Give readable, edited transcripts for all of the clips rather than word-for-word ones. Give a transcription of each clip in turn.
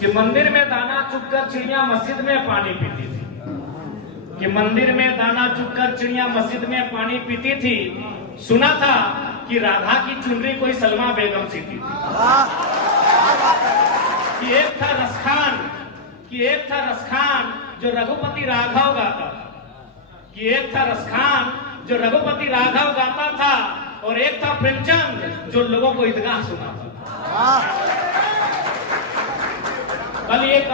कि मंदिर में दाना चुगकर चिड़िया मस्जिद में पानी पीती थी, कि मंदिर में दाना चुगकर चिड़िया मस्जिद में पानी पीती थी। सुना था कि राधा की चुनरी कोई सलमा बेगम सीती थी, कि एक था रसखान जो रघुपति राघव गाता था, कि एक था रसखान जो रघुपति राघव गाता था, और एक था प्रेमचंद जो लोगों को ईदगाह सुनाता था। कल एक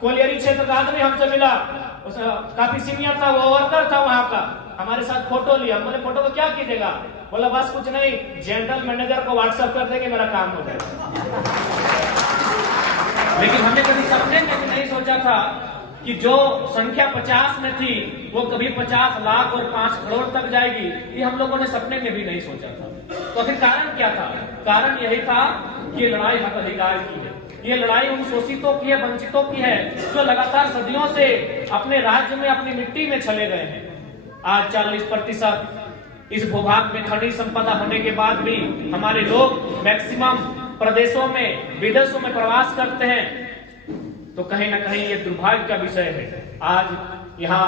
कोलियरी क्षेत्र का आदमी हमसे मिला, काफी सीनियर था, वो वर्कर था वहां का, हमारे साथ फोटो लिया। बोले फोटो को क्या कीजिएगा? बोला बस कुछ नहीं, जनरल मैनेजर को व्हाट्सएप कर देंगे, मेरा काम हो जाएगा। लेकिन हमने कभी सपने में भी नहीं सोचा था कि जो संख्या 50 में थी वो कभी 50 लाख और 5 करोड़ तक जाएगी, ये हम लोगों ने सपने में भी नहीं सोचा था। तो फिर कारण क्या था? कारण यही था कि ये लड़ाई हक अधिकार की है, ये लड़ाई उन शोषितों की है, वंचितों की है, जो लगातार सदियों से अपने राज्य में, अपनी मिट्टी में चले गए हैं। आज 40% इस भूभाग में खनिज संपदा होने के बाद भी हमारे लोग मैक्सिमम प्रदेशों में, विदेशों में प्रवास करते हैं। तो कहीं ना कहीं ये दुर्भाग्य का विषय है। आज यहाँ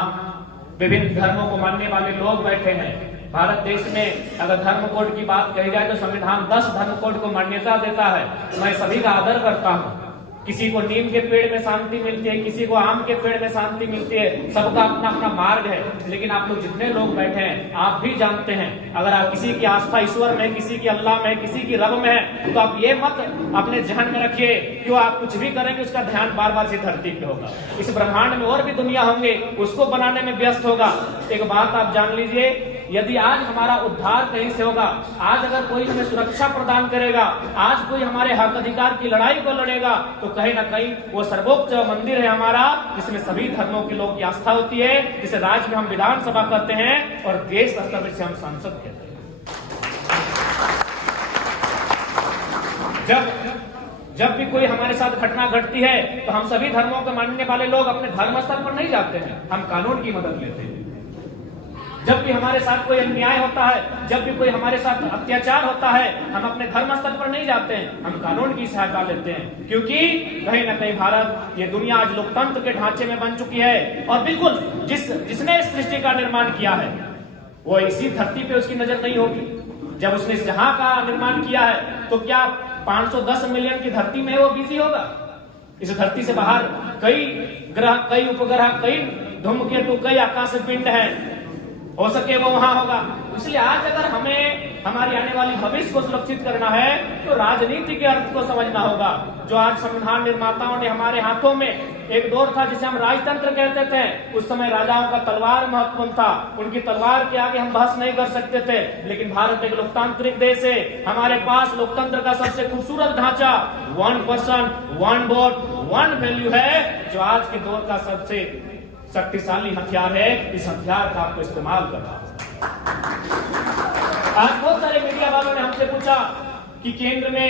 विभिन्न धर्मों को मानने वाले लोग बैठे हैं। भारत देश में अगर धर्म कोड की बात कही जाए तो संविधान 10 धर्म कोड को मान्यता देता है। मैं सभी का आदर करता हूँ। किसी को नीम के पेड़ में शांति मिलती है, किसी को आम के पेड़ में शांति मिलती है, सबका अपना अपना मार्ग है। लेकिन आप लोग जितने लोग बैठे हैं, आप भी जानते हैं, अगर आप किसी की आस्था ईश्वर में, किसी की अल्लाह में, किसी की रब में है, तो आप ये मत अपने जहन में रखिए कि वो आप कुछ भी करेंगे उसका ध्यान बार बार इस धरती पे होगा। इस ब्रह्मांड में और भी दुनिया होंगे, उसको बनाने में व्यस्त होगा। एक बात आप जान लीजिए, यदि आज हमारा उद्धार कहीं से होगा, आज अगर कोई हमें सुरक्षा प्रदान करेगा, आज कोई हमारे हक अधिकार की लड़ाई को लड़ेगा, तो कहीं ना कहीं वो सर्वोच्च मंदिर है हमारा, जिसमें सभी धर्मों के लोग की आस्था होती है, जिसे राज्य में हम विधानसभा कहते हैं और देश स्तर पर हम संसद कहते हैं। जब भी कोई हमारे साथ घटना घटती है तो हम सभी धर्मों को मानने वाले लोग अपने धर्म स्तर पर नहीं जाते हैं, हम कानून की मदद लेते हैं। जब भी हमारे साथ कोई अन्याय होता है, जब भी कोई हमारे साथ अत्याचार होता है, हम अपने धर्म स्तर पर नहीं जाते हैं, हम कानून की सहायता लेते हैं। क्योंकि कहीं ना कहीं भारत, ये दुनिया आज लोकतंत्र के ढांचे में बन चुकी है। और बिल्कुल जिसने इस सृष्टि का निर्माण किया है, वो इसी धरती पे उसकी नजर नहीं होगी। जब उसने इस जहां का निर्माण किया है, तो क्या 510 मिलियन की धरती में वो बिजी होगा? इस धरती से बाहर कई ग्रह, कई उपग्रह, कई धूमकेतु, कई आकाश पिंड है, हो सके वो वहां होगा। इसलिए आज अगर हमें हमारी आने वाली भविष्य को सुरक्षित करना है तो राजनीति के अर्थ को समझना होगा। जो आज संविधान निर्माताओं ने हमारे हाथों में, एक दौर था जिसे हम राजतंत्र कहते थे, उस समय राजाओं का तलवार महत्वपूर्ण था, उनकी तलवार के आगे हम बहस नहीं कर सकते थे। लेकिन भारत एक लोकतांत्रिक देश है, हमारे पास लोकतंत्र का सबसे खूबसूरत ढांचा 1 पर्सन 1 वोट 1 वैल्यू है, जो आज के दौर का सबसे शक्तिशाली हथियार है। इस हथियार का आपको इस्तेमाल करना है। आज बहुत सारे मीडिया वालों ने हमसे पूछा कि केंद्र से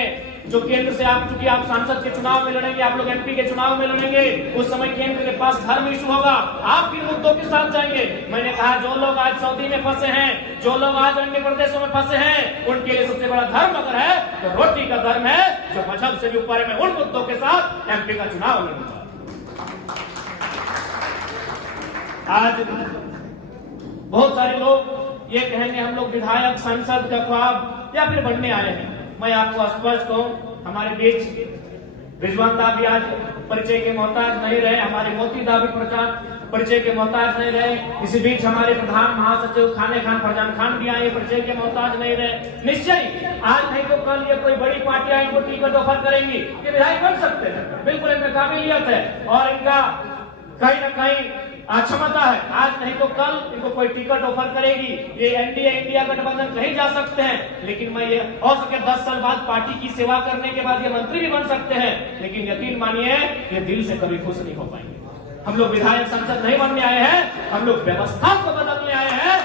चूंकि आप सांसद के चुनाव में लड़ेंगे, आप लोग एमपी के चुनाव में लड़ेंगे, उस समय केंद्र के पास धर्म इशू होगा, आप किन मुद्दों के साथ जाएंगे? मैंने कहा जो लोग आज सऊदी में फंसे हैं, जो लोग आज अन्य प्रदेशों में फंसे हैं, उनके लिए सबसे बड़ा धर्म अगर है तो रोटी का धर्म है, जो मजहब से भी ऊपर है। मैं उन मुद्दों के साथ एमपी का चुनाव लड़ूंगा। आज बहुत सारे लोग ये कहेंगे हम लोग विधायक, सांसद का ख्वाब या फिर बनने आए हैं। मैं आपको स्पष्ट कहूं, हमारे बीच रिजवान दा भी आज परिचय के मोहताज नहीं रहे, हमारे मोती दा भी परिचय के मोहताज नहीं रहे। इसी बीच हमारे प्रधान महासचिव खाने खान फरजान खान भी आए, परिचय के मोहताज नहीं रहे। निश्चय आज नहीं तो कल ये कोई बड़ी पार्टियां इनको टिकट ऑफर करेंगी, ये विधायक बन सकते हैं, बिल्कुल इनमें काबिलियत है और इनका कहीं ना कहीं क्षमता है। आज नहीं तो कल इनको कोई टिकट ऑफर करेगी, ये एनडीए इंडिया गठबंधन कहीं जा सकते हैं। लेकिन मैं ये हो सके 10 साल बाद पार्टी की सेवा करने के बाद ये मंत्री भी बन सकते हैं। लेकिन यकीन मानिए ये दिल से कभी खुश नहीं हो पाएंगे। हम लोग विधायक संसद नहीं बनने आए हैं, हम लोग व्यवस्था को बदलने आए हैं।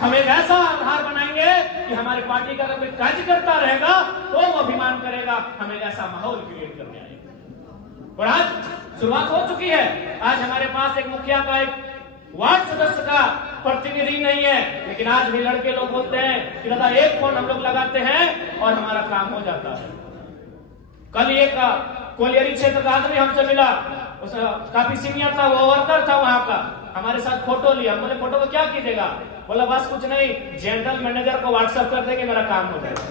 हम एक ऐसा आधार बनाएंगे कि हमारे पार्टी का अगर कोई कार्यकर्ता रहेगा तो वो अभिमान करेगा। हम एक ऐसा माहौल क्रिएट करने आएंगे। और आज शुरुआत हो चुकी है। आज हमारे पास एक मुखिया का, एक वार्ड सदस्य का प्रतिनिधि नहीं है, लेकिन आज भी लड़के लोग बोलते हैं कि दादा एक फोन हम लोग लगाते हैं और हमारा काम हो जाता है। कल एक कोलियरी क्षेत्र का आदमी हमसे मिला, काफी सीनियर था, वो वर्कर था वहां का, हमारे साथ फोटो लिया। बोले फोटो को क्या कीजिएगा? बोला बस कुछ नहीं, जनरल मैनेजर को व्हाट्सएप कर देंगे, मेरा काम हो जाएगा।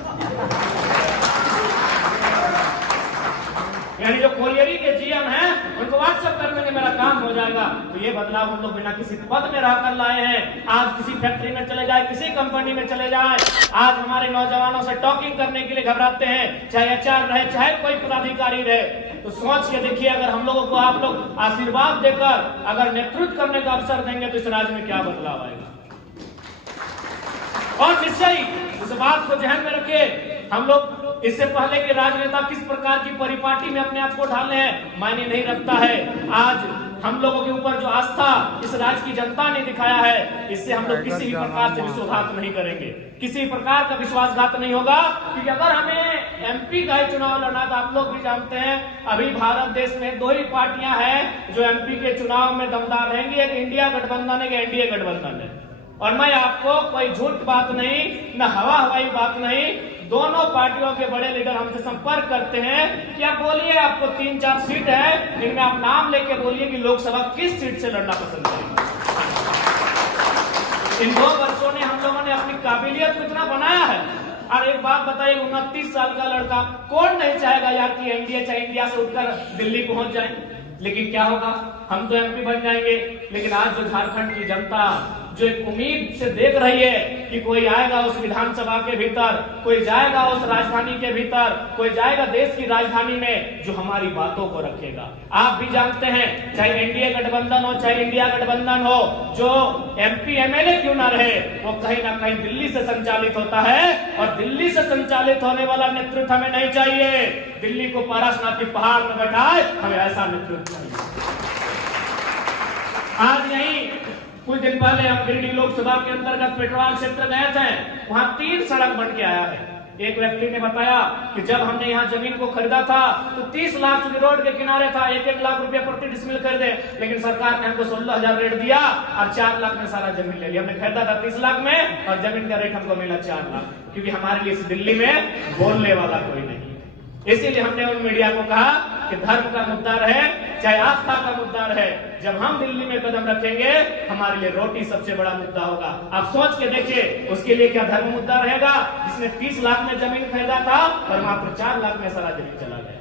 यानी जो कोलियरी के जीएम हैं उनको व्हाट्सएप कर देंगे, मेरा काम हो जाएगा। तो ये बदलाव हम लोग बिना किसी पद में रहकर लाए हैं। आज किसी फैक्ट्री में चले जाए, किसी कंपनी में चले जाए, आज हमारे नौजवानों से टॉकिंग करने के लिए घबराते हैं, चाहे एचआर रहे, चाहे कोई पदाधिकारी रहे। तो सोच के देखिए, अगर हम लोगों को आप लोग आशीर्वाद देकर अगर नेतृत्व करने का अवसर देंगे तो इस राज्य में क्या बदलाव आएगा। और निश्चय इस बात को ध्यान में रखिए, हम लोग इससे पहले कि राजनेता किस प्रकार की परिपाटी में अपने आप को ढाले हैं मायने नहीं रखता है। आज हम लोगों के ऊपर जो आस्था इस राज्य की जनता ने दिखाया है, इससे हम लोग किसी भी प्रकार से विश्वासघात नहीं करेंगे, किसी प्रकार का विश्वासघात नहीं होगा। क्योंकि अगर हमें एमपी का चुनाव लड़ना, तो आप लोग भी जानते हैं अभी भारत देश में 2 ही पार्टियां हैं जो एमपी के चुनाव में दमदार रहेंगी, एक इंडिया गठबंधन है, एनडीए गठबंधन है। और मैं आपको कोई झूठ बात नहीं, न हवा हवाई बात नहीं, दोनों पार्टियों के बड़े लीडर हमसे संपर्क करते हैं कि आप बोलिए, आपको 3-4 सीट है, इनमें आप नाम लेके बोलिए कि लोकसभा किस सीट से लड़ना पसंद करेंगे। इन 2 वर्षों ने हम लोगों ने अपनी काबिलियत को इतना बनाया है। और एक बात बताइए, 29 साल का लड़का कौन नहीं चाहेगा यार कि एनडीए चाहे इंडिया से उठकर दिल्ली पहुंच जाए। लेकिन क्या होगा, हम तो एमपी बन जाएंगे, लेकिन आज जो झारखंड की जनता जो एक उम्मीद से देख रही है कि कोई आएगा उस विधानसभा के भीतर, कोई जाएगा उस राजधानी के भीतर, कोई जाएगा देश की राजधानी में जो हमारी बातों को रखेगा। आप भी जानते हैं, चाहे एनडीए गठबंधन हो, चाहे इंडिया गठबंधन हो, जो एमपी एमएलए क्यों ना रहे, वो कहीं ना कहीं दिल्ली से संचालित होता है। और दिल्ली से संचालित होने वाला नेतृत्व हमें नहीं चाहिए। दिल्ली को पारसनाथ के पहाड़ में बैठाए, हमें ऐसा नेतृत्व चाहिए। आज यही कुछ दिन पहले हम गिरिडीह लोकसभा के अंतर्गत पेटवाल क्षेत्र गए थे, वहां 3 सड़क बन के आया है। एक व्यक्ति ने बताया कि जब हमने यहाँ जमीन को खरीदा था तो 30 लाख रोड के किनारे था, 1-1 लाख रुपया प्रति डिसमिल खरीदे, लेकिन सरकार ने हमको 16,000 रेट दिया और 4 लाख में सारा जमीन ले लिया। हमने खरीदा था 30 लाख में और जमीन का रेट हमको मिला 4 लाख, क्योंकि हमारे लिए इस दिल्ली में बोलने वाला कोई नहीं। इसीलिए हमने उन मीडिया को कहा कि धर्म का मुद्दा रहे, चाहे आस्था का मुद्दा रहे, जब हम दिल्ली में कदम रखेंगे हमारे लिए रोटी सबसे बड़ा मुद्दा होगा। आप सोच के देखिए, उसके लिए क्या धर्म मुद्दा रहेगा, जिसने 30 लाख में जमीन खरीदा था और मात्र 4 लाख में सारा जमीन चला गया।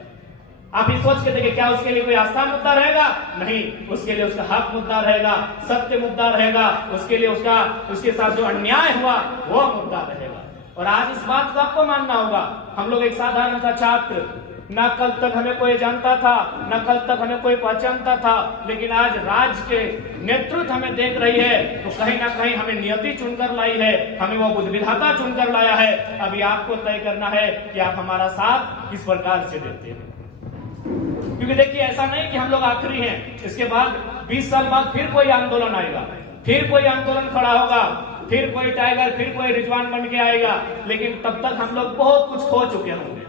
आप ये सोच के देखिए, क्या उसके लिए कोई आस्था मुद्दा रहेगा? नहीं, उसके लिए उसका हक मुद्दा रहेगा, सत्य मुद्दा रहेगा, उसके लिए उसके साथ जो अन्याय हुआ वो मुद्दा रहेगा। और आज इस बात को आपको मानना होगा, हम लोग एक साधारण सा छात्र, न कल तक हमें कोई जानता था, न कल तक हमें कोई पहचानता था, लेकिन आज राज्य के नेतृत्व हमें देख रही है, तो कहीं ना कहीं हमें नियति चुनकर लाई है, हमें वो बुद्ध विधाता चुनकर लाया है। अभी आपको तय करना है कि आप हमारा साथ किस प्रकार से देते हैं। क्योंकि देखिए, ऐसा नहीं कि हम लोग आखिरी हैं, इसके बाद 20 साल बाद फिर कोई आंदोलन आएगा, फिर कोई आंदोलन खड़ा होगा, फिर कोई टाइगर, फिर कोई रिजवान बन के आएगा, लेकिन तब तक हम लोग बहुत कुछ खो चुके होंगे,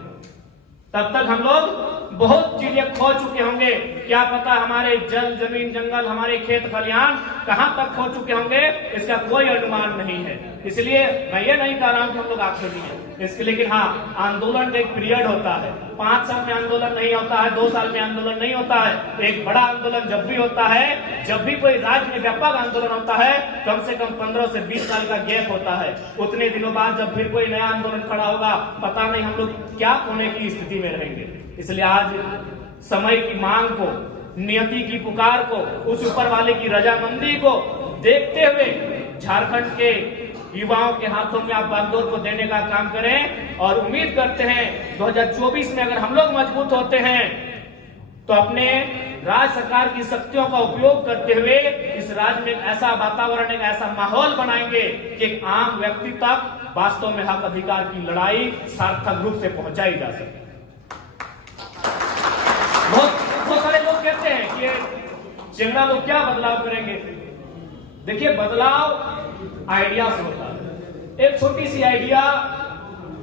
तब तक हम लोग बहुत चीजें खो चुके होंगे। क्या पता हमारे जल, जमीन, जंगल, हमारे खेत खलिहान कहां तक खो चुके होंगे, इसका कोई अनुमान नहीं है। इसलिए मैं ये नहीं कह रहा हूं कि हम लोग आखिरी हैं इसके, लेकिन हाँ, आंदोलन का एक पीरियड होता है। 5 साल में आंदोलन नहीं होता है, 2 साल में आंदोलन नहीं होता है। एक बड़ा आंदोलन जब भी होता है, जब भी कोई राज्य में व्यापक आंदोलन होता है, कम से कम 15 से 20 साल का गैप होता है। उतने दिनों बाद जब फिर कोई नया आंदोलन खड़ा होगा, पता नहीं हम लोग क्या होने की स्थिति में रहेंगे। इसलिए आज समय की मांग को, नियति की पुकार को, उस ऊपर वाले की रजामंदी को देखते हुए झारखंड के युवाओं के हाथों में आप बागडोर को देने का काम करें। और उम्मीद करते हैं 2024 में अगर हम लोग मजबूत होते हैं तो अपने राज्य सरकार की शक्तियों का उपयोग करते हुए इस राज्य में एक ऐसा वातावरण, एक ऐसा माहौल बनाएंगे कि एक आम व्यक्ति तक वास्तव में हक अधिकार की लड़ाई सार्थक रूप से पहुंचाई जा सके। बहुत सारे लोग कहते हैं कि चेंगड़ा लोग क्या बदलाव करेंगे। देखिए, बदलाव आइडिया से होता है। एक छोटी सी आइडिया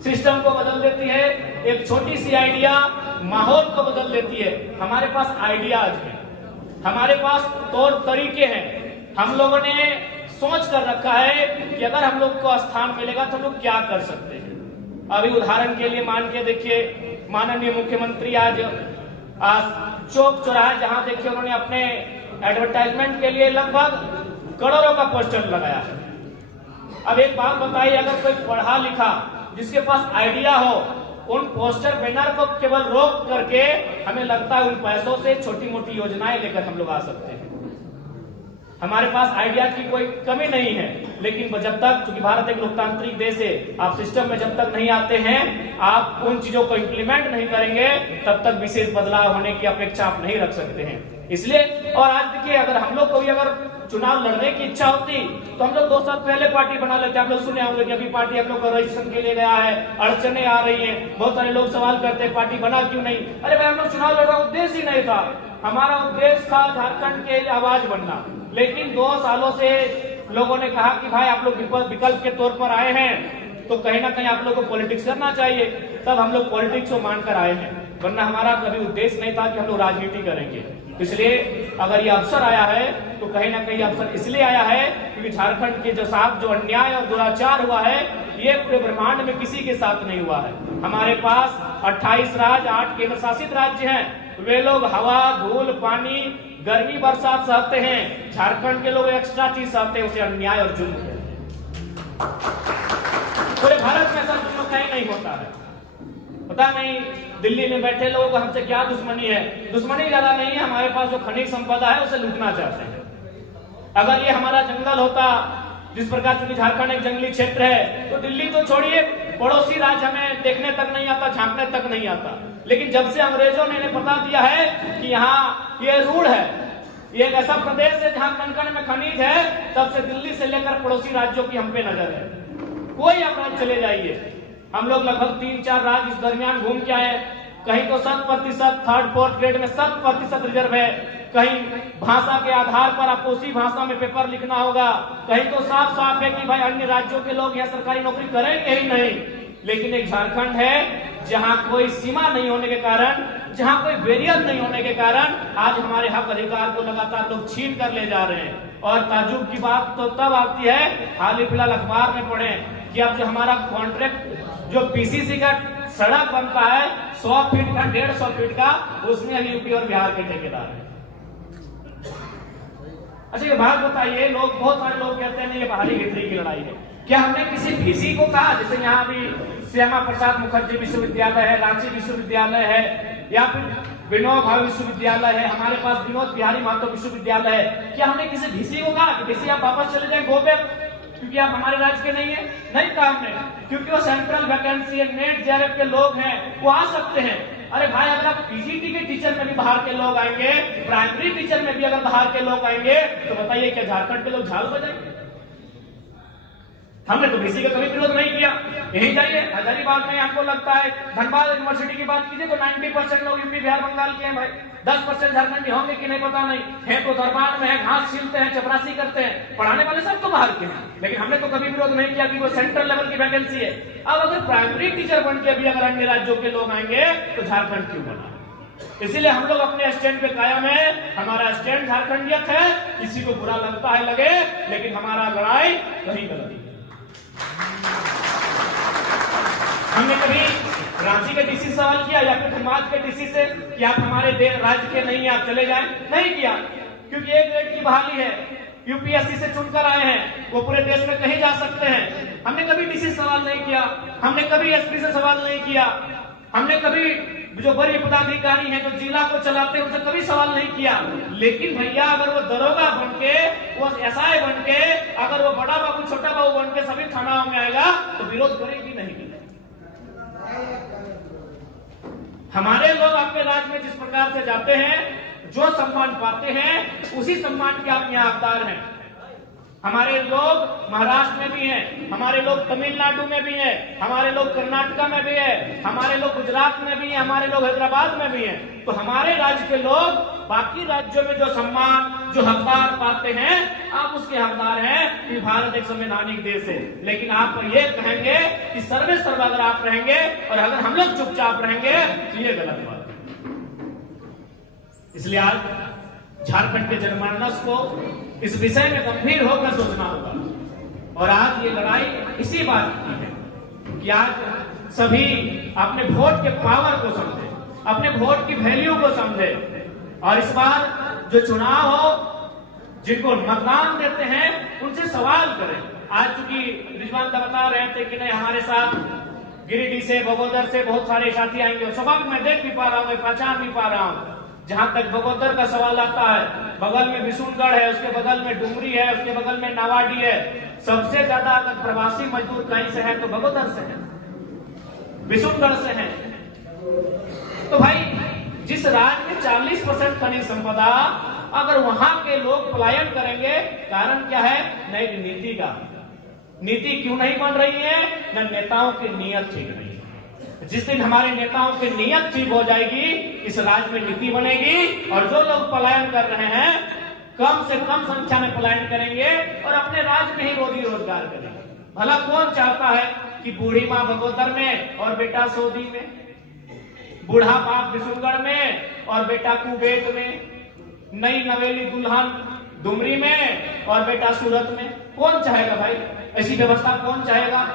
सिस्टम को बदल देती है, एक छोटी सी आइडिया माहौल को बदल देती है। हमारे पास आइडियाज हैं, हमारे पास तौर तरीके हैं। हम लोगों ने सोच कर रखा है कि अगर हम लोग को स्थान मिलेगा तो हम लोग क्या कर सकते हैं। अभी उदाहरण के लिए मान के देखिए, माननीय मुख्यमंत्री आज चौक चौराहे जहां देखिए उन्होंने अपने एडवर्टाइजमेंट के लिए लगभग करोड़ों का पोस्टर लगाया है। अब एक बात बताइए, अगर कोई पढ़ा लिखा जिसके पास आइडिया हो, उन पोस्टर बैनर को केवल रोक करके हमें लगता है उन पैसों से छोटी मोटी योजनाएं लेकर हम लोग आ सकते हैं। हमारे पास आइडिया की कोई कमी नहीं है, लेकिन जब तक, क्योंकि भारत एक लोकतांत्रिक देश है, आप सिस्टम में जब तक नहीं आते हैं, आप उन चीजों को इंप्लीमेंट नहीं करेंगे, तब तक विशेष बदलाव होने की अपेक्षा आप नहीं रख सकते हैं। इसलिए, और आज देखिए, अगर हम लोग को भी अगर चुनाव लड़ने की इच्छा होती तो हम लोग 2 साल पहले पार्टी बना लेते। आप लोग सुने होंगे कि अभी पार्टी हम लोग को रजिस्ट्रेशन के लिए गया है, अड़चने आ रही हैं, बहुत सारे लोग सवाल करते हैं पार्टी बना क्यों नहीं। अरे भाई, हम लोग चुनाव लड़ना उद्देश्य ही नहीं था। हमारा उद्देश्य था झारखंड के आवाज बनना, लेकिन 2 सालों से लोगों ने कहा कि भाई आप लोग विकल्प के तौर पर आए हैं तो कहीं ना कहीं आप लोग को पॉलिटिक्स करना चाहिए, तब हम लोग पॉलिटिक्स को मानकर आए हैं, वरना हमारा कभी उद्देश्य नहीं था कि हम लोग राजनीति करेंगे। इसलिए अगर ये अवसर आया है तो कहीं ना कहीं अवसर इसलिए आया है क्योंकि झारखंड के जो साथ जो अन्याय और दुराचार हुआ है, ये पूरे ब्रह्मांड में किसी के साथ नहीं हुआ है। हमारे पास 28 राज्य, 8 केंद्र शासित राज्य हैं। वे लोग हवा, धूल, पानी, गर्मी, बरसात सहते हैं। झारखंड के लोग एक्स्ट्रा चीज सहते हैं, उसे अन्याय और जुल्म कहते हैं। पूरे भारत में ऐसा जुल्म कहीं नहीं होता है। पता नहीं दिल्ली में बैठे लोगों को हमसे क्या दुश्मनी है। दुश्मनी ज्यादा नहीं है, हमारे पास जो खनिज संपदा है उसे लूटना चाहते हैं। अगर ये हमारा जंगल होता, जिस प्रकार चूंकि झारखंड एक जंगली क्षेत्र है, तो दिल्ली तो छोड़िए, पड़ोसी राज्य हमें देखने तक नहीं आता, झांकने तक नहीं आता। लेकिन जब से अंग्रेजों ने पता दिया है कि यहाँ ये रूढ़ है, ये एक ऐसा प्रदेश है जहाँ कण-कण में खनिज है, तब से दिल्ली से लेकर पड़ोसी राज्यों की हम पे नजर है। कोई आप राज्य चले जाइए, हम लोग लगभग 3-4 राज्य इस दरमियान घूम के आए। कहीं तो 100%, 3rd 4th ग्रेड में 100% रिजर्व है। कहीं भाषा के आधार पर आपको उसी भाषा में पेपर लिखना होगा। कहीं तो साफ साफ है कि भाई अन्य राज्यों के लोग यहाँ सरकारी नौकरी करेंगे ही नहीं। लेकिन एक झारखंड है जहाँ कोई सीमा नहीं होने के कारण, जहाँ कोई बैरियर नहीं होने के कारण आज हमारे हक अधिकार को लगातार लोग छीन कर ले जा रहे हैं। और ताज्जुब की बात तो तब आती है, हाल ही फिलहाल अखबार में पढ़े कि अब जो हमारा कॉन्ट्रैक्ट जो पीसीसी का सड़क बनता है 100 फीट का, 150 फीट का, उसमें यूपी और बिहार के ठेकेदार है। अच्छा, ये बात बताइए, लोग, बहुत सारे लोग कहते हैं ये बाहरी भीतरी की लड़ाई है। क्या हमने किसी भीसी को कहा? जैसे यहाँ भी श्यामा प्रसाद मुखर्जी विश्वविद्यालय है, रांची विश्वविद्यालय है, या फिर विनोद भावे विश्वविद्यालय है, हमारे पास विनोद बिहारी महतो विश्वविद्यालय है। क्या हमने किसी भीसी को कहा कि भीसी आप वापस चले जाए गो बैक, क्योंकि आप हमारे राज्य के नहीं है? नहीं कहा हमने, क्योंकि वो सेंट्रल वैकेंसी है, नेट जेआरएफ के लोग हैं, वो आ सकते हैं। अरे भाई, अगर आप पीजीटी के टीचर में भी बाहर के लोग आएंगे, प्राइमरी टीचर में भी अगर बाहर के लोग आएंगे, तो बताइए क्या झारखंड के लोग झाड़ू बजाएंगे? हमने तो बीसी का कभी विरोध नहीं किया। यही जाइए हजारीबाग में, आपको लगता है धनबाद यूनिवर्सिटी की बात कीजिए तो 90% लोग यूपी, बिहार, बंगाल के हैं भाई। 10% झारखंडी होंगे कि नहीं पता नहीं है, तो दरबार में है, घास छीलते हैं, चपरासी करते हैं, पढ़ाने वाले सब तो बाहर के हैं। लेकिन हमने तो कभी विरोध नहीं किया कि वो सेंट्रल लेवल की वैकेंसी है। अब अगर प्राइमरी टीचर बन के भी अगर अन्य राज्यों के लोग आएंगे तो झारखंड क्यों बना? इसीलिए हम लोग अपने स्टैंड पे कायम है। हमारा स्टैंड झारखंडियत है, किसी को बुरा लगता है लगे, लेकिन हमारा लड़ाई कहीं गलत है। हमने कभी रांची के डीसी से सवाल किया या फिर धनबाद के डीसी से कि आप हमारे राज्य के नहीं है, आप चले जाएं? नहीं किया, क्योंकि एक ग्रेड की बहाली है, यूपीएससी से चुनकर आए हैं, वो पूरे देश में कहीं जा सकते हैं। हमने कभी डीसी से सवाल नहीं किया, हमने कभी एसपी से सवाल नहीं किया, हमने कभी जो बड़े पदाधिकारी हैं जो जिला को चलाते हैं उनसे कभी सवाल नहीं किया। लेकिन भैया, अगर वो दरोगा बन के, वो एसआई बन के, अगर वो बड़ा बाबू छोटा बाबू बन के सभी थानाओं में आएगा तो विरोध करेगी नहीं? हमारे लोग आपके राज्य में जिस प्रकार से जाते हैं, जो सम्मान पाते हैं, उसी सम्मान के आप यहाँ हकदार हैं। हमारे लोग महाराष्ट्र में भी हैं, हमारे लोग तमिलनाडु में भी हैं, हमारे लोग कर्नाटका में भी है, हमारे लोग गुजरात में भी हैं, हमारे लोग हैदराबाद में भी हैं। तो हमारे राज्य के लोग बाकी राज्यों में जो सम्मान, जो हकदार पाते हैं, आप उसके हकदार हैं कि भारत एक संवैधानिक देश है। लेकिन आप ये कहेंगे कि सर्वे सर्वा अगर आप रहेंगे और अगर हम लोग चुपचाप रहेंगे तो ये गलत बात है। इसलिए आज झारखंड के जनमानस को इस विषय में गंभीर होकर सोचना होगा। और आज ये लड़ाई इसी बात की है कि आज सभी अपने वोट के पावर को समझे, अपने वोट की वैल्यू को समझे, और इस बार जो चुनाव हो, जिनको मतदान देते हैं उनसे सवाल करें। आज चूंकि रिजवान बता रहे थे कि नहीं, हमारे साथ गिरिडीह से, बगोदर से बहुत सारे साथी आएंगे, स्वाभाविक मैं देख भी पा रहा हूँ, पहचान भी पा रहा हूँ। जहां तक बगोदर का सवाल आता है, बगल में बिशुनगढ़ है, उसके बगल में डुमरी है, उसके बगल में नावाडी है। सबसे ज्यादा अगर प्रवासी मजदूर कहीं से है तो बगोदर से है, बिशुनगढ़ से है। तो भाई जिस राज्य में 40% खनिज संपदा, अगर वहां के लोग पलायन करेंगे, कारण क्या है? नई नीति का। नीति क्यों नहीं बन रही है? न नेताओं की नीयत ठीक नहीं है। जिस दिन हमारे नेताओं की नीयत ठीक हो जाएगी, इस राज्य में नीति बनेगी, और जो लोग पलायन कर रहे हैं कम से कम संख्या में पलायन करेंगे और अपने राज्य में ही रोजी रोजगार करेंगे। भला कौन चाहता है कि बूढ़ी माँ बगोदर में और बेटा सऊदी में, बूढ़ा बाप बिशुनगढ़ में और बेटा कुवैत में, नई नवेली दुल्हन डुमरी में और बेटा सूरत में? कौन चाहेगा भाई? ऐसी व्यवस्था कौन चाहेगा?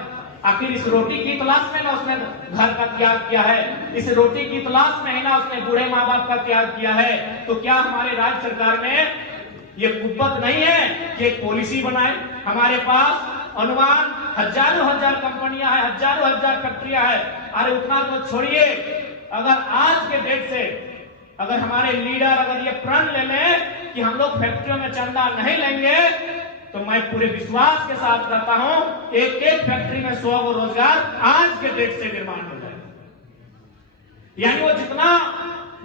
आखिर इस रोटी की तलाश में ना उसने घर का त्याग किया है, इस रोटी की तलाश में ही ना उसने बूढ़े माँ बाप का त्याग किया है। तो क्या हमारे राज्य सरकार में ये कुव्वत नहीं है कि एक पॉलिसी बनाए? हमारे पास अनुमान हजारों हजार कंपनियां हैं, हजारों हजार फैक्ट्रियां हैं। अरे उतना तो छोड़िए, अगर आज के डेट से अगर हमारे लीडर अगर ये प्रण ले लें कि हम लोग फैक्ट्रियों में चंदा नहीं लेंगे, तो मैं पूरे विश्वास के साथ कहता हूं एक एक फैक्ट्री में 100 को रोजगार आज के डेट से निर्माण हो जाए। यानी वो जितना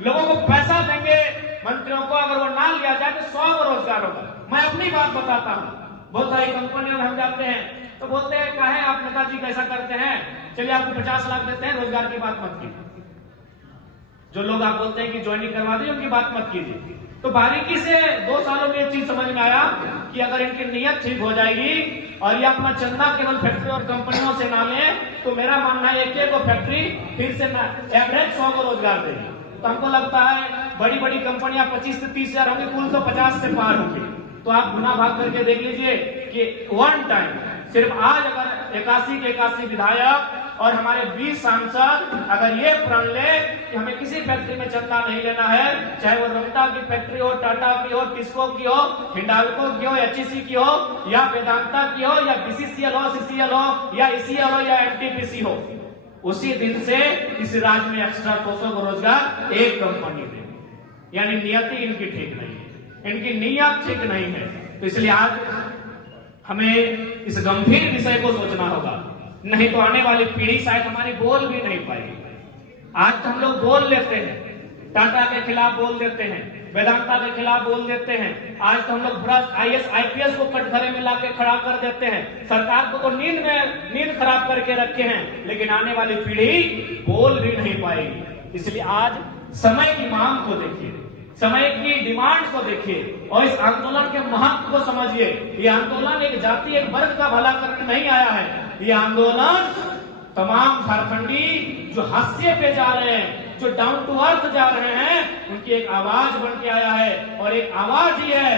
लोगों को पैसा देंगे मंत्रियों को, अगर वो ना लिया जाए तो 100 को रोजगार होगा। मैं अपनी बात बताता हूं, बहुत सारी कंपनियों में हम जाते हैं तो बोलते हैं कहे आप नेताजी कैसा करते हैं, चलिए आपको 50 लाख देते हैं, रोजगार की बात मत कीजिए। जो लोग आप बोलते हैं कि ज्वाइनिंग करवा दीजिए, उनकी बात मत कीजिए। तो बारीकी से 2 सालों में एक चीज समझ में आया कि अगर इनकी नीयत ठीक हो जाएगी और ये अपना चंदा केवल फैक्ट्री और कंपनियों से ना ले, तो मेरा मानना है एक एक फैक्ट्री फिर से एवरेज 100 को रोजगार देगी। तो हमको लगता है बड़ी बड़ी कंपनियां 25 से 30 हजार होंगी, कुल तो 50 से पार होंगी। तो आप गुना भाग करके देख लीजिए कि वन टाइम सिर्फ आज अगर 81 के 81 विधायक और हमारे 20 सांसद अगर ये प्रण ले कि हमें किसी फैक्ट्री में चंदा नहीं लेना है, चाहे वो रमटा की फैक्ट्री हो, टाटा की हो, टिस्को की हो, हिंडाल्को की हो, एचईसी की हो, या वेदांता की हो, या बीसीसीएल हो, सीसीएल हो, या ईसीएल हो, या एनटीपीसी हो, उसी दिन से इस राज्य में एक्स्ट्रा 200 को रोजगार एक कंपनी देगी। यानी नियति इनकी ठीक नहीं है, इनकी नीयत ठीक नहीं है। तो इसलिए आज हमें इस गंभीर विषय को सोचना होगा, नहीं तो आने वाली पीढ़ी शायद हमारी बोल भी नहीं पाएगी। आज तो हम लोग बोल लेते हैं, टाटा के खिलाफ बोल देते हैं, वेदांता के खिलाफ बोल देते हैं। आज तो हम लोग भ्रष्ट IAS IPS को कटघरे में लाके खड़ा कर देते हैं, सरकार को तो नींद खराब करके रखे हैं, लेकिन आने वाली पीढ़ी बोल भी नहीं पाएगी। इसलिए आज समय की मांग को देखिए, समय की डिमांड को देखिए और इस आंदोलन के महत्व को समझिए। ये आंदोलन एक जाति एक वर्ग का भला करने नहीं आया है, ये आंदोलन तमाम झारखंडी जो हाशिए पे जा रहे हैं, जो डाउन टू अर्थ जा रहे हैं, उनकी एक आवाज बन के आया है। और एक आवाज ही है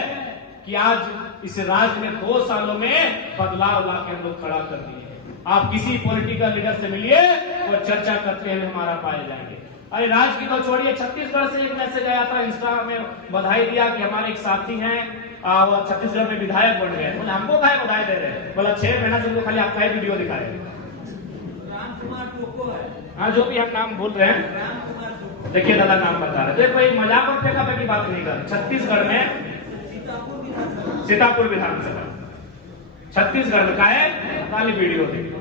कि आज इस राज्य में 2 सालों में बदलाव लाके हम लोग खड़ा कर दिए। आप किसी पॉलिटिकल लीडर से मिलिए, वो चर्चा करते हुए हमारा पाए जाएंगे। अरे राज्य की तो छोड़िए, छत्तीसगढ़ से एक मैसेज आया था, इंस्टा में बधाई दिया कि हमारे एक साथी हैं वो छत्तीसगढ़ में विधायक बन गए। बोले हमको काहे बधाई दे रहे हैं? बोला 6 महीना से खाली आपका ही वीडियो दिखा रहे हैं। हाँ, जो भी हम नाम बोल रहे हैं, देखिए दादा नाम बता रहे। देखो एक मजाक और फेंका की बात नहीं कर। छत्तीसगढ़ में सीतापुर विधानसभा, छत्तीसगढ़ में का है खाली वीडियो देखो।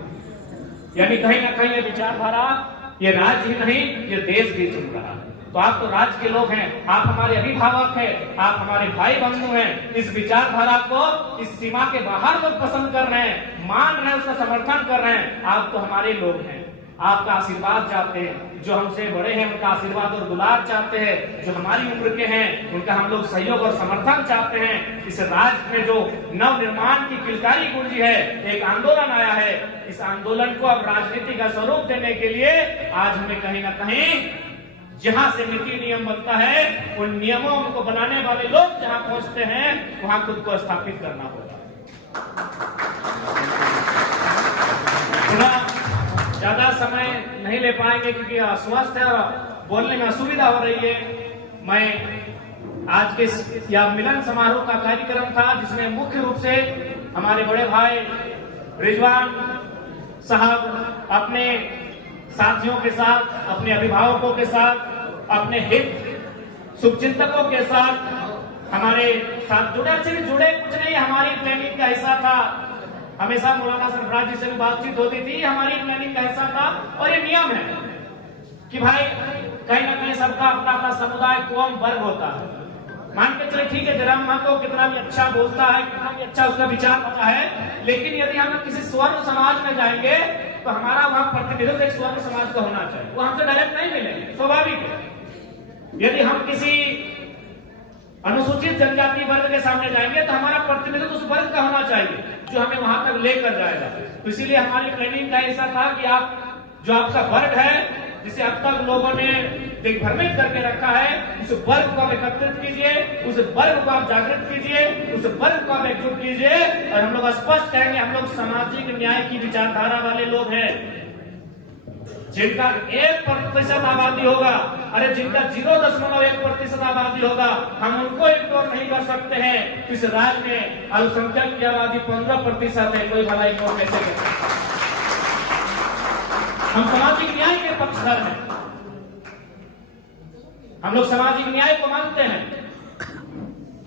यानी कहीं ना कहीं ये विचारधारा ये राज्य ही नहीं, ये देश भी सुन रहा है। तो आप तो राज्य के लोग हैं, आप हमारे अभिभावक हैं, आप हमारे भाई बंधु हैं। इस विचारधारा को इस सीमा के बाहर लोग पसंद कर रहे हैं, मान रहे हैं, उसका समर्थन कर रहे हैं। आप तो हमारे लोग हैं, आपका आशीर्वाद चाहते हैं। जो हमसे बड़े हैं उनका आशीर्वाद और दुलार चाहते हैं, जो हमारी उम्र के हैं उनका हम लोग सहयोग और समर्थन चाहते हैं। इस राज्य में जो नव निर्माण की किलकारी गूंजी है, एक आंदोलन आया है, इस आंदोलन को अब राजनीति का स्वरूप देने के लिए आज हमें कहीं ना कहीं जहां से नीति नियम बनता है, उन नियमों को बनाने वाले लोग जहां पहुंचते हैं वहां खुद को स्थापित करना होगा। थोड़ा ज्यादा समय नहीं ले पाएंगे क्योंकि अस्वस्थ है और बोलने में असुविधा हो रही है। मैं आज के यह मिलन समारोह का कार्यक्रम था जिसमें मुख्य रूप से हमारे बड़े भाई रिजवान साहब अपने साथियों के साथ, अपने अभिभावकों के साथ, अपने हित शुभचिंतकों के साथ हमारे साथ जुड़े से भी जुड़े, कुछ नहीं हमारी प्लानिंग का हिस्सा था। हमेशा मौलाना सरफराज जी से भी बातचीत होती थी, हमारी प्लानिंग का हिस्सा था। और ये नियम है कि भाई कहीं ना कहीं सबका अपना अपना समुदाय कौम वर्ग होता है। मान के चले ठीक है, ब्राह्मण को कितना भी अच्छा बोलता है, कितना भी अच्छा उसका विचार होता है, लेकिन यदि हम किसी स्वर्ण समाज में जाएंगे तो हमारा वहां प्रतिनिधित्व एक स्वर्ण समाज का होना चाहिए। वो हमसे डायरेक्ट नहीं मिलेंगे, स्वाभाविक है। यदि हम किसी अनुसूचित जनजाति वर्ग के सामने जाएंगे तो हमारा प्रतिनिधित्व उस वर्ग का होना चाहिए जो हमें वहां तक लेकर जाएगा। तो इसीलिए हमारी प्लानिंग का ऐसा था कि आप जो आपका वर्ग है, जिसे अब तक लोगों ने दिग्भ्रमित करके रखा है, उस वर्ग को आप एकत्रित कीजिए, उस वर्ग को आप जागृत कीजिए, उस वर्ग को आप एकजुट कीजिए। और हम लोग स्पष्ट कहेंगे, हम लोग सामाजिक न्याय की विचारधारा वाले लोग हैं। जिनका 1% आबादी होगा, अरे जिनका 0.1% आबादी होगा, हम उनको इग्नोर नहीं कर सकते हैं। इस राज्य में अल्पसंख्यक की आबादी 15% है, कोई भला इग्नोर कैसे कर? हम सामाजिक न्याय के पक्षधर हैं, हम लोग सामाजिक न्याय को मानते हैं।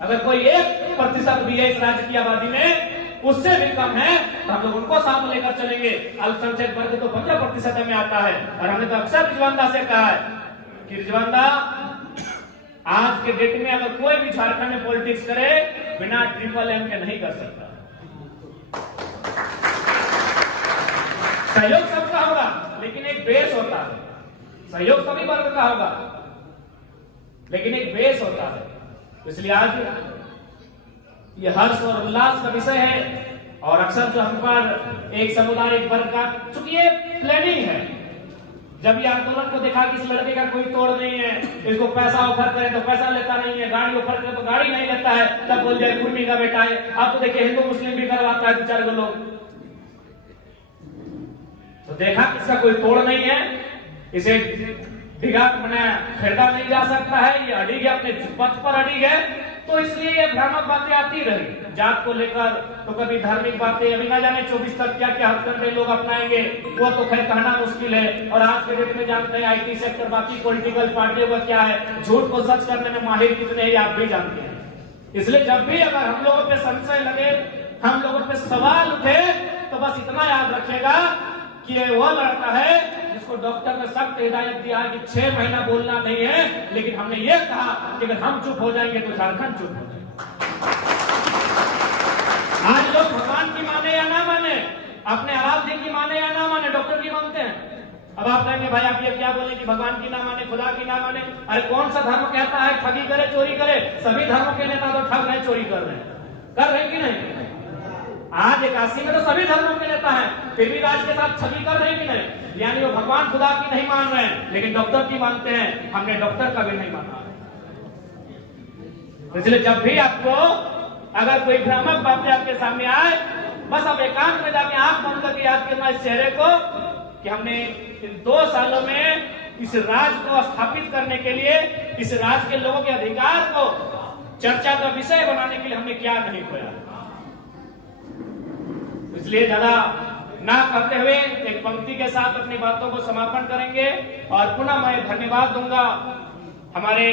अगर कोई 1% भी है इस राज्य की आबादी में, उससे भी कम है, तो हम लोग उनको साथ लेकर चलेंगे। अल्पसंख्यक वर्ग तो 15% में आता है। और हमने तो अक्सर रिजवानदा से कहा है कि रिजवानदा, आज के डेट में अगर कोई भी झारखंड में पॉलिटिक्स करे बिना MMM के नहीं कर सकता। सहयोग सबका होगा, लेकिन एक बेस होता है। सहयोग सभी वर्ग का होगा, लेकिन एक बेस होता है। इसलिए आज ये हर्ष और उल्लास का विषय है। और अक्सर जो हम पर एक समुदाय, एक वर्ग का, चूंकि ये प्लानिंग है, जब ये आंदोलन को देखा कि इस लड़के का कोई तोड़ नहीं है, इसको पैसा ऑफर करे तो पैसा लेता नहीं है, गाड़ी ऑफर करे तो गाड़ी नहीं लेता है, तब बोल जाए कुर्मी का बेटा है। आप तो देखिए हिंदू मुस्लिम भी करवाता है 2-4 लोग। तो देखा कि इसका कोई तोड़ नहीं है, इसे डिगा मैंने खरीदा नहीं जा सकता है, ये अड़ी है, अपने पथ पर अड़ी है। तो इसलिए ये भ्रामक बातें आती रही जात को लेकर, तो कभी धार्मिक बातें, अभी ना जाने 24 तक क्या क्या हथकंडे लोग अपनाएंगे, वो तो खैर कहना मुश्किल है। और आज के डेट में जानते हैं IT सेक्टर, बाकी पॉलिटिकल पार्टियों का क्या है, झूठ को सच करने में माहिर कितने हैं आप भी जानते हैं। इसलिए जब भी अगर हम लोगों पे संशय लगे, हम लोगों पे सवाल उठे, तो बस इतना याद रखिएगा कि ये वो लड़का है जिसको डॉक्टर ने सख्त हिदायत दिया कि 6 महीना बोलना नहीं है, लेकिन हमने ये कहा कि अगर हम चुप हो जाएंगे तो झारखंड चुप हो जाएगा। आज लोग भगवान की माने या ना माने, अपने आराध्य की माने या ना माने, डॉक्टर की मानते हैं। अब आप कहेंगे भाई आप ये क्या बोले कि भगवान की ना माने, खुदा की ना माने? अरे कौन सा धर्म कहता है ठगी करे चोरी करे? सभी धर्मों के नेता तो ठग रहे, चोरी कर रहे हैं कि नहीं? आज 81 में तो सभी धर्मों के नेता हैं, फिर भी राज के साथ ठगी कर रहे हैं कि नहीं? यानी वो भगवान खुदा की नहीं मान रहे हैं, लेकिन डॉक्टर की मानते हैं। हमने डॉक्टर का भी नहीं माना। इसलिए जब भी आपको अगर कोई भ्रामक बातें आपके सामने आए, बस आप एकांत में जाके आंख बंद करके याद करना इस चेहरे को कि हमने इन 2 सालों में इस राज को स्थापित करने के लिए, इस राज के लोगों के अधिकार को चर्चा का विषय बनाने के लिए हमने क्या नहीं खोया। इसलिए ज्यादा ना करते हुए एक पंक्ति के साथ अपनी बातों को समापन करेंगे। और पुनः मैं धन्यवाद दूंगा हमारे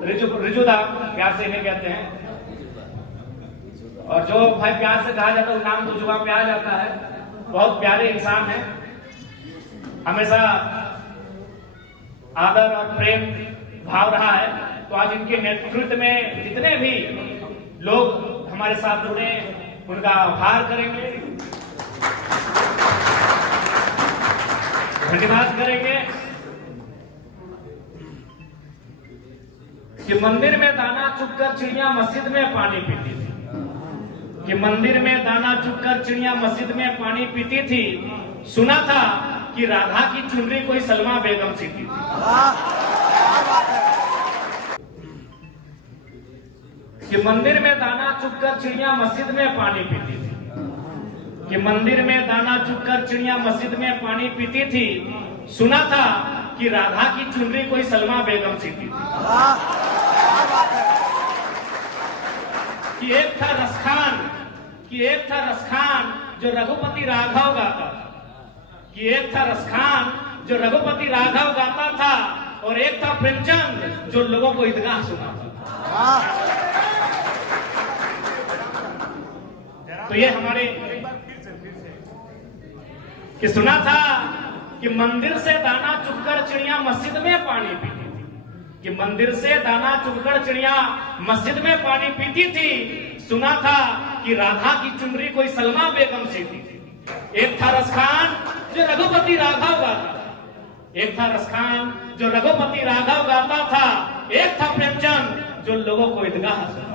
रिजुदा, प्यार से इन्हें कहते हैं, और जो भाई प्यार से कहा जाता है नाम तो जुबान पे आ जाता है, बहुत प्यारे इंसान है, हमेशा आदर और प्रेम भाव रहा है। तो आज इनके नेतृत्व में जितने भी लोग हमारे साथ जुड़े, उनका आभार करेंगे, धन्यवाद करेंगे। कि मंदिर में दाना चुगकर चिड़िया मस्जिद में पानी पीती थी, कि मंदिर में दाना चुगकर चिड़िया मस्जिद में पानी पीती थी। सुना था कि राधा की चुनरी कोई सलमा बेगम सी थी। कि मंदिर में दाना चुगकर चिड़िया मस्जिद में पानी पीती थी। कि मंदिर में दाना चुगकर चिड़िया मस्जिद में पानी पीती थी। सुना था कि राधा की चुनरी कोई सलमा बेगम सी थी। कि एक था रसखान जो रघुपति राघव गाता था। कि एक था रसखान जो रघुपति राघव गाता था और एक था प्रेमचंद जो लोगों को ईदगाह सुनाता था। तो ये हमारे कि सुना था कि मंदिर से दाना चुगकर चिड़िया मस्जिद में पानी पीती थी। कि मंदिर से दाना चुगकर चिड़िया मस्जिद में पानी पीती थी। सुना था कि राधा की चुनरी कोई सलमा बेगम सी थी। एक था रसखान जो रघुपति राघव गाता था। एक था रसखान जो रघुपति राघव गाता था। एक था प्रेमचंद जो लोगों को ईदगाह सुनाता।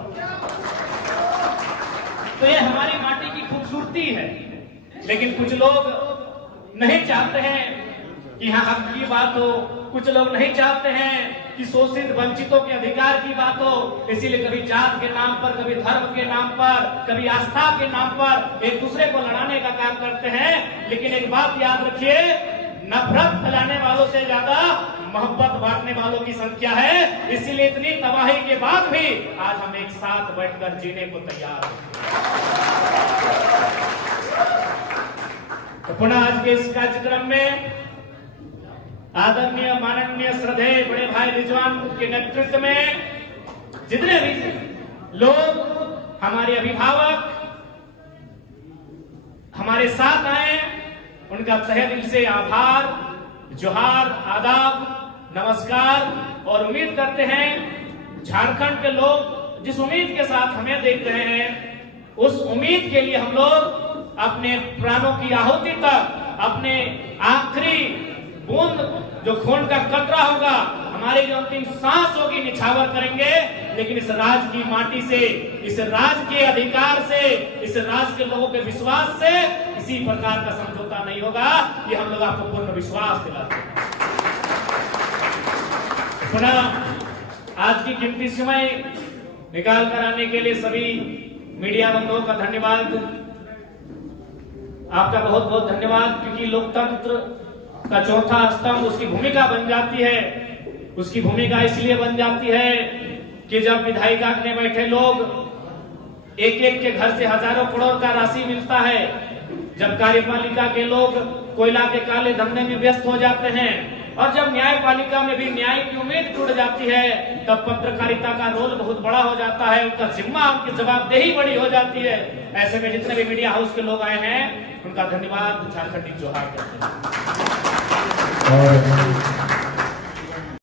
तो ये हमारी माटी की खूबसूरती है। लेकिन कुछ लोग नहीं चाहते हैं कि हाँ हक की बात हो। कुछ लोग नहीं चाहते हैं कि शोषित वंचितों के अधिकार की बात हो। इसीलिए कभी जात के नाम पर, कभी धर्म के नाम पर, कभी आस्था के नाम पर एक दूसरे को लड़ाने का काम करते हैं। लेकिन एक बात याद रखिए, नफरत फैलाने वालों से ज्यादा मोहब्बत बांटने वालों की संख्या है। इसीलिए इतनी तबाही के बाद भी आज हम एक साथ बैठकर जीने को तैयार हैं। तो पुनः आज के इस कार्यक्रम में आदरणीय माननीय श्रद्धेय बड़े भाई रिजवान के नेतृत्व में जितने भी लोग, हमारे अभिभावक हमारे साथ आए, उनका तहे दिल से आभार, जोहार, आदाब, नमस्कार। और उम्मीद करते हैं झारखंड के लोग जिस उम्मीद के साथ हमें देख रहे हैं, उस उम्मीद के लिए हम लोग अपने प्राणों की आहुति तक, अपने आखिरी बूंद जो खून का कतरा होगा, हमारी जो अंतिम सांस होगी, निछावर करेंगे। लेकिन इस राज्य की माटी से, इस राज्य के अधिकार से, इस राज्य के लोगों के विश्वास से किसी प्रकार का समझौता नहीं होगा। ये हम लोग आपको पूर्ण विश्वास दिलाते हैं। पुनः आज की कीमती समय निकाल कर आने के लिए सभी मीडिया बंधुओं का धन्यवाद, आपका बहुत बहुत धन्यवाद। क्योंकि लोकतंत्र का चौथा स्तंभ उसकी भूमिका बन जाती है। उसकी भूमिका इसलिए बन जाती है कि जब विधायिका में बैठे लोग एक एक के घर से हजारों करोड़ का राशि मिलता है, जब कार्यपालिका के लोग कोयला के काले धंधे में व्यस्त हो जाते हैं, और जब न्यायपालिका में भी न्याय की उम्मीद टूट जाती है, तब पत्रकारिता का रोल बहुत बड़ा हो जाता है, उनका जिम्मा, उनकी जवाबदेही बड़ी हो जाती है। ऐसे में जितने भी मीडिया हाउस के लोग आए हैं, उनका धन्यवाद, झारखंडी जोहार करते हैं।